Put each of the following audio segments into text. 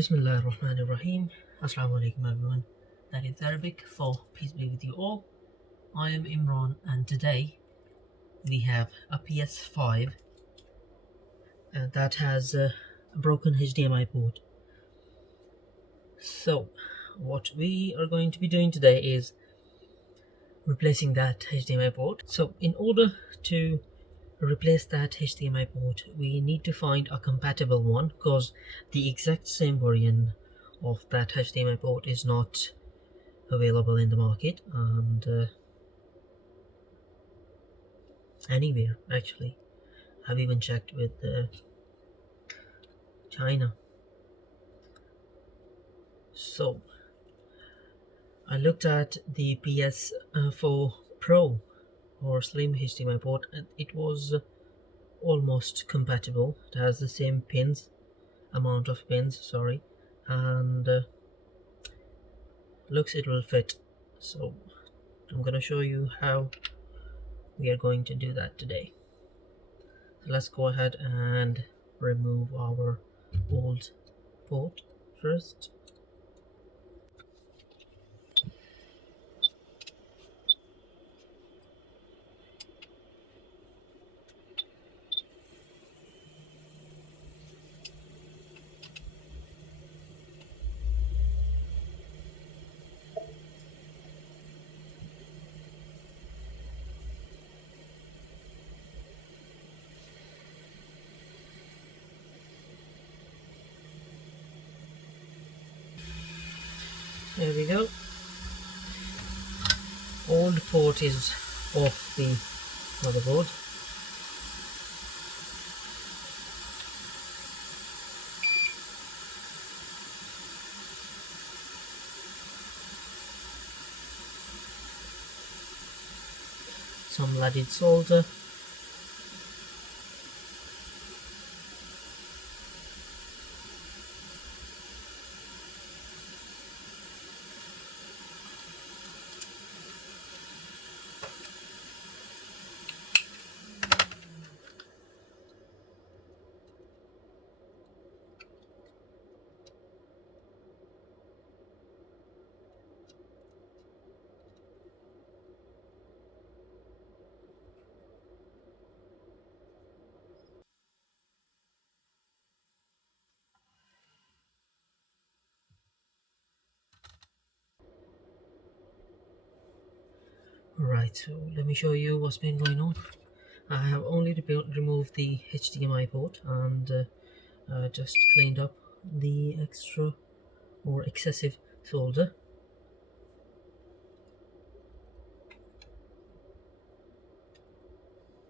Bismillahirrahmanirrahim. Assalamu alaikum everyone. That is Arabic for peace be with you all. I am Imran and today we have a PS5 that has a broken HDMI port. So what we are going to be doing today is replacing that HDMI port. So in order to replace that HDMI port, we need to find a compatible one because the exact same variant of that HDMI port is not available in the market and anywhere actually. I've even checked with China. So I looked at the PS4 Pro or Slim HDMI port and it was almost compatible. It has the same amount of pins, sorry, and looks it will fit. So I'm gonna show you how we are going to do that today. So let's go ahead and remove our old port first. There we go. Old port is off the motherboard. Some leaded solder. Right, so let me show you what's been going on. I have only removed the HDMI port and just cleaned up the extra or excessive solder.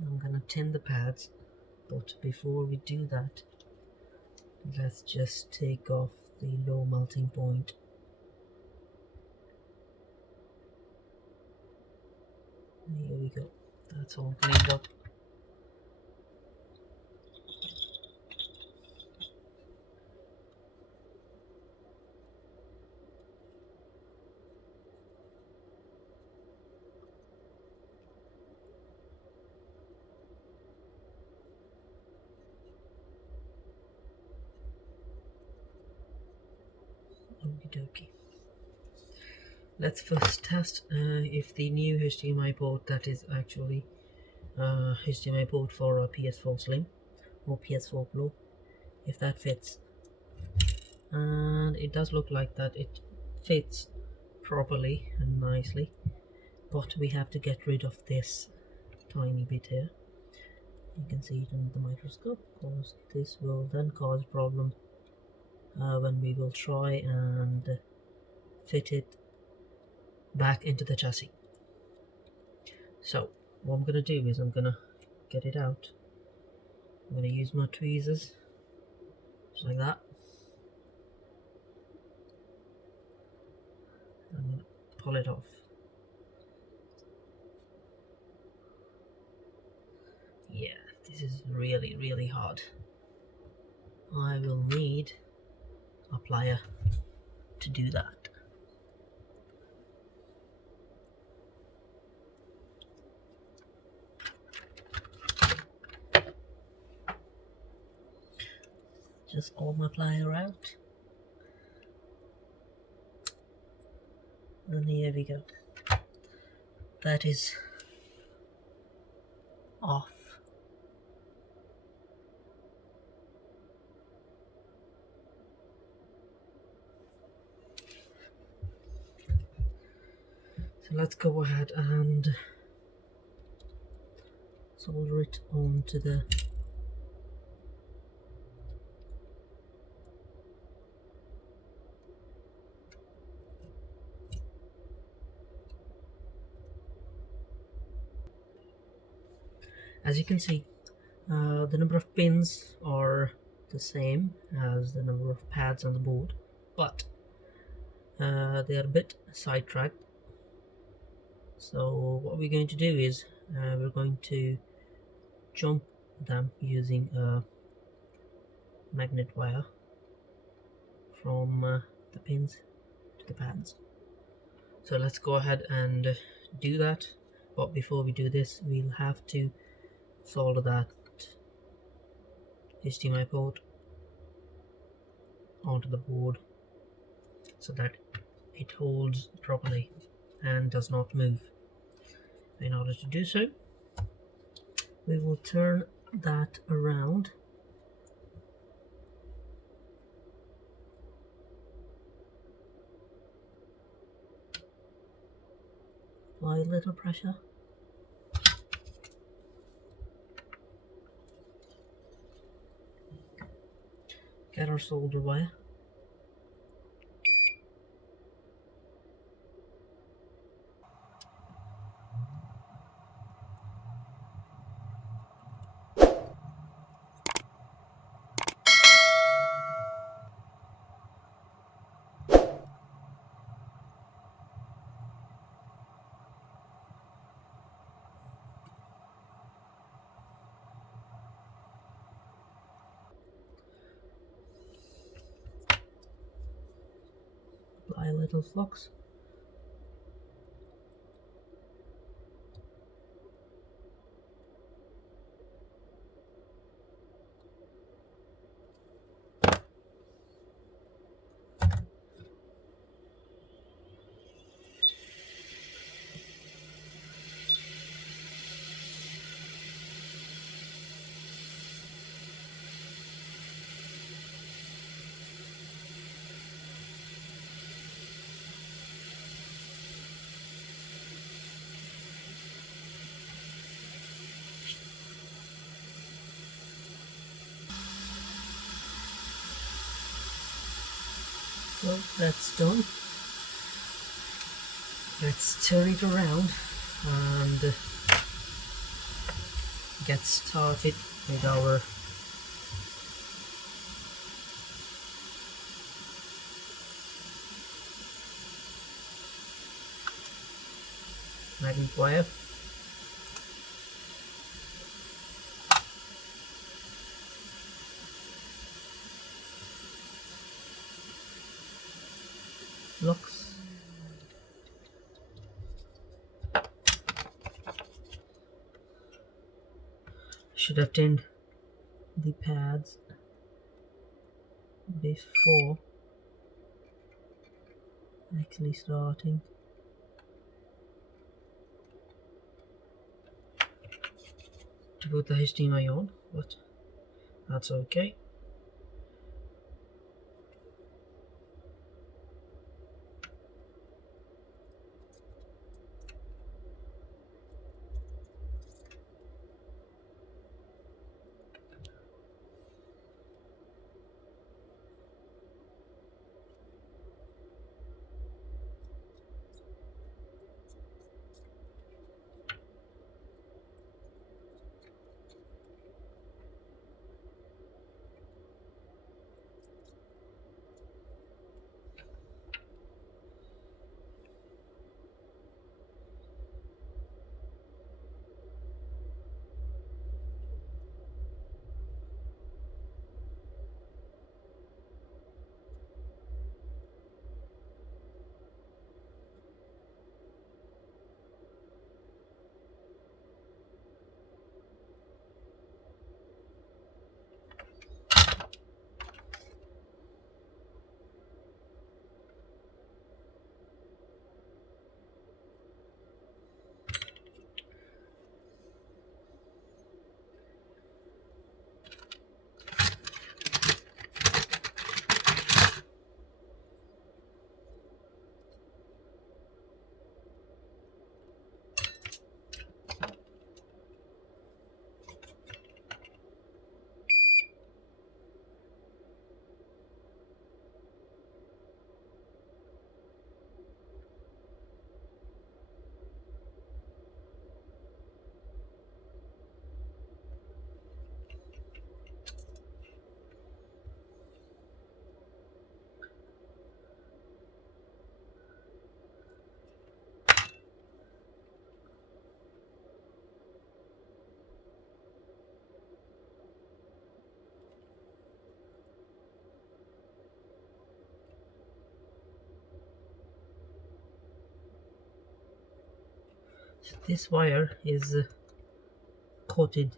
I'm gonna tin the pads, but before we do that, let's just take off the low melting point. Here we go, that's all cleaned up. Okey-dokey. Let's first test if the new HDMI port that is actually HDMI port for a PS4 Slim or PS4 Pro, if that fits. And it does look like that it fits properly and nicely, but we have to get rid of this tiny bit here. You can see it under the microscope because this will then cause problem when we will try and fit it back into the chassis. So what I'm gonna do is I'm gonna get it out. I'm gonna use my tweezers just like that. I'm gonna pull it off. Yeah, this is really hard. I will need a plier to do that. Just pull my plier out And here we go. That is off. So let's go ahead and solder it onto the as you can see, the number of pins are the same as the number of pads on the board, but they are a bit sidetracked. So what we're going to do is we're going to jump them using a magnet wire from the pins to the pads. So let's go ahead and do that, but before we do this, we'll have to solder that HDMI port onto the board so that it holds properly and does not move. In order to do so, we will turn that around apply a little pressure. Get our solder wire. Apply a little flux. So that's done. Let's turn it around and get started with our magnet wire. Flux. Should have tinned the pads before actually starting. To put the HDMI on, but that's okay. this wire is coated,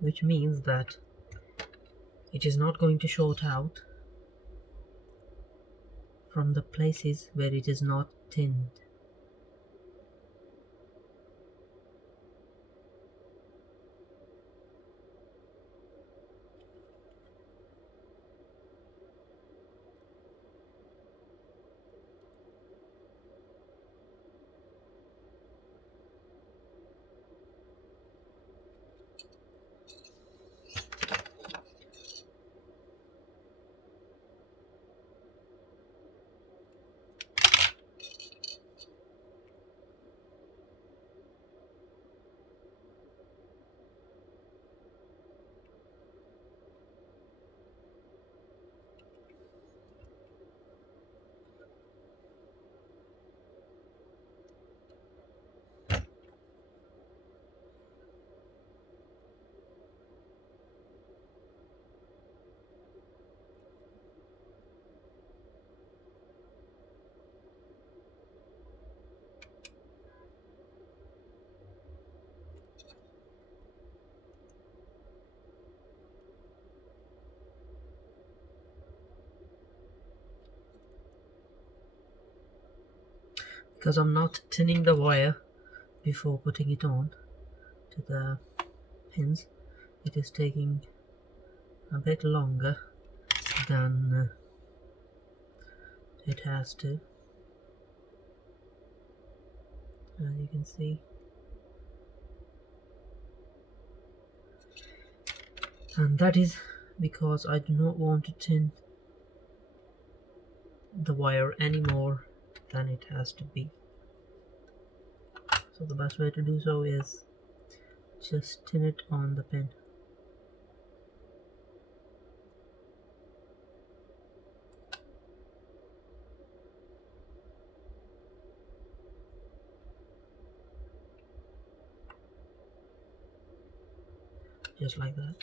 which means that it is not going to short out from the places where it is not tinned. Because I'm not tinning the wire before putting it on to the pins, it is taking a bit longer than it has to, as you can see. And that is because I do not want to tin the wire any more than it has to be. So the best way to do so is just tin it on the pin. Just like that.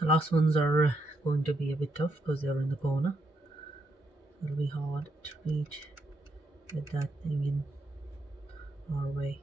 The last ones are going to be a bit tough because they're in the corner. It'll be hard to reach with that thing in our way.